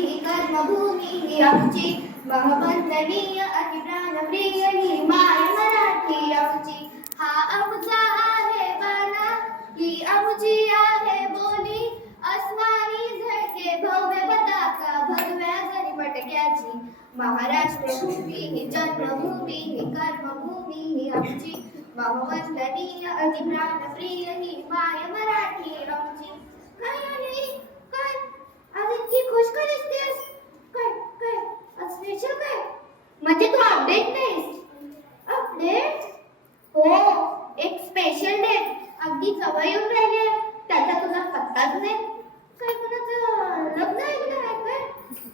ही कर्मभूमी ही आमची महवंदनीय अतिप्राणप्रिय ही माय मराठी आमची. हा आमचा आहे बाणा ही आमची आहे बोली अस्मानी झळके भव्य पताका भगव्या जरी मटक्याची. महाराष्ट्र भूमी ही जन्मभूमी ही कर्मभूमी ही आमची महवंदनीय अतिप्राणप्रिय ही माय मराठी आमची. काय आणि काय आज इतकी खुश का दिसतेस? काय काय आज स्पेशल काय? म्हणजे तू अपडेट नाहीस? अपडेट? हो, एक स्पेशल डेट अगदी जवळ येऊन राहिली आहे. त्याचा तुझा पत्ताच नाही. काय कुणाचं लग्न आहे की नाही काय?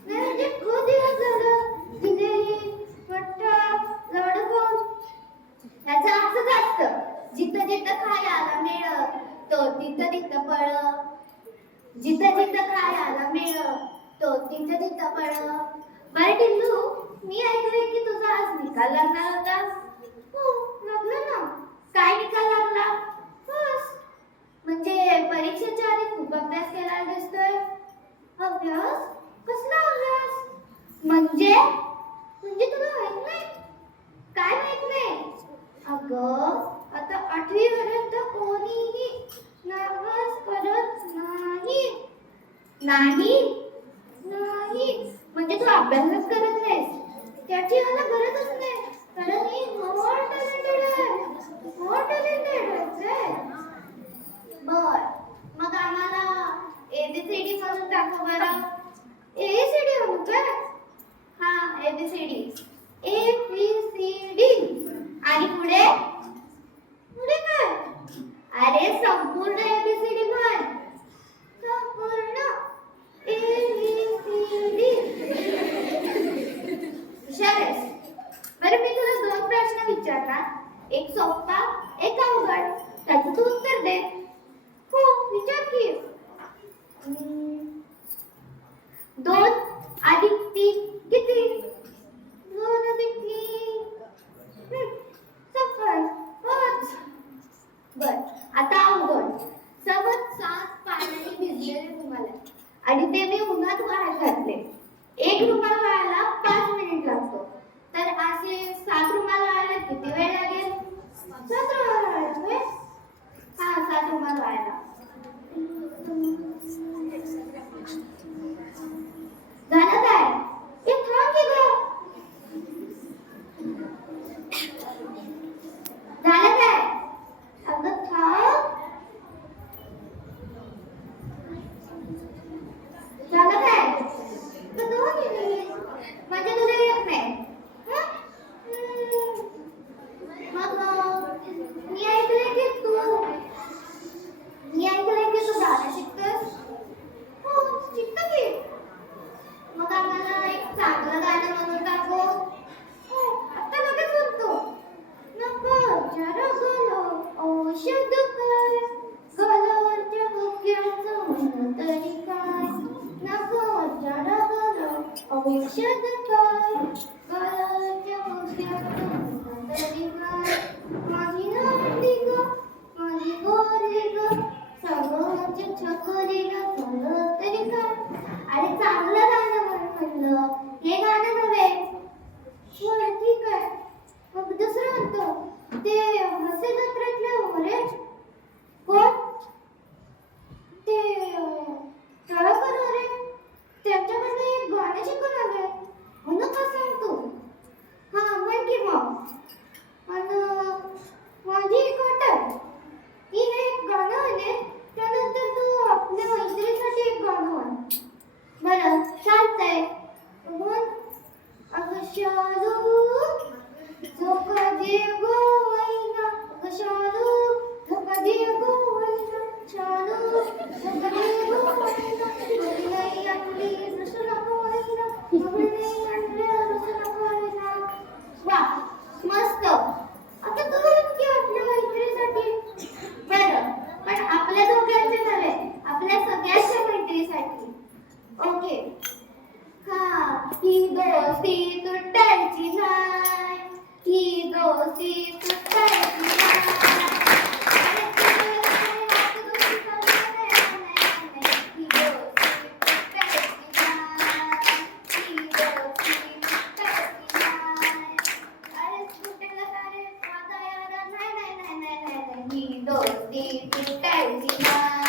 नाही म्हणजे खूप दिवस झालं दिलेली वाटतं लडकून. त्याचं असंच असतं, जिथं जिथं खायला मिळलं तो तिथं तिथं पळ. जिथं जिथं खायला मिळलं तो तिथं तिथं पळ. बरं टिल्लू, मी ऐकलंय की तुझा आज निकाल लागणार होता. हो, लागला ना. काय निकाल लागला? बस. म्हणजे परीक्षेच्या आधी खूप अभ्यास केला दिसतोय. अभ्यास? कसला अभ्यास? म्हणजे तुला माहित नाही? काय माहित नाही? अगं, आता 8वी पर्यंत कोणीही नापास करत नाही. नाही? नाही. म्हणजे तू अभ्यासच करत नाहीस. त्याची मला गरजच नाही. कारण मी मोर टॅलेंटेड आहे. मोर टॅलेंटेड आहे. बर, मग आम्हाला ABCD म्हणून दाखव बरं. ABCD म्हणू काय? हा, ABCD. ABCD. आणि पुढे? पुढे काय? अरे संपूर्ण ABCD म्हण. संपूर्ण ABCD. हुशार आहेस. बरं, मी तुला 2 प्रश्न विचारणार. एक सोपा, एक अवघड. त्याचं तू उत्तर दे. हो, विचार की. 2 अधिक 3 किती? 2 अधिक 3 सफर 5. बर, आता अवघड. समज 7 पाण्याने भिजलेले रुमाल आणि ते मी उन्हात वाळत घातले. 1 रुमाल वाळायला 5 मिनिट लागतो. तर असे 7 रुमाल वाळायला किती वेळ लागेल? 7 रुमाल वाळायला? हा, 7 रुमाल वाळायला. झालं काय? हे थांब की गं. झालं काय? अगं थांब. झालं काय? तर 2 मिनिट. म्हणजे तुला येत नाही. मग मी ऐकलंय की तू गाणं शिकतोस. हो, शिकतो की. मग आम्हाला एक चांगलं गाणं म्हणून दाखव. हो, आता लगेच म्हणतो. नको जरा गलो औषध काय, गलावरच्या हुक्याचं म्हण तरी काय. नको जरा गलो औषध काय, गलावरच्या हुक्याचं म्हण तरी काय. माझी नांदी ग, माझी गोरी ग, सगळ्यांच्या छकुलीला झालं तरी काय. अरे चांगलं गाणं म्हणलं. हे गाणं नव्हे. बरं, ठीक आहे. मग दुसरं म्हणतो. ते हास्य जत्रेतले ऑरेंज कोण? ते तळकर रे. त्यांच्याकडनं एक गाणं शिकून आलंय. म्हणून का सांगतो? हा, म्हण की मग. आणि माझी एक अट आहे. ही एक गाणं आहे, त्यानंतर तू आपल्या मैत्रिणीसाठी एक गाणं म्हण. बरं, चालतंय. म्हण. अगं शालू झोका दे गो वैना, अगं शालू झोका दे गो वैना, शालू झोका दे गो वैना. बघ नाही आणली रुसू नको वैना, बघ नाही आणलं रुसू नको वैना. वा, मस्त. आता तू की आपल्या मैत्रिणीसाठी. बरं, पण आपल्या दोघांचे नव्हे, आपल्या सगळ्यांच्या मैत्रीसाठी. ओके. हा, ही दोस्ती तुटायची नाही, ही दोस्ती तुटायची नाही. ही दोस्ती तुटायची नाही. ही दोस्ती तुटायची नाही.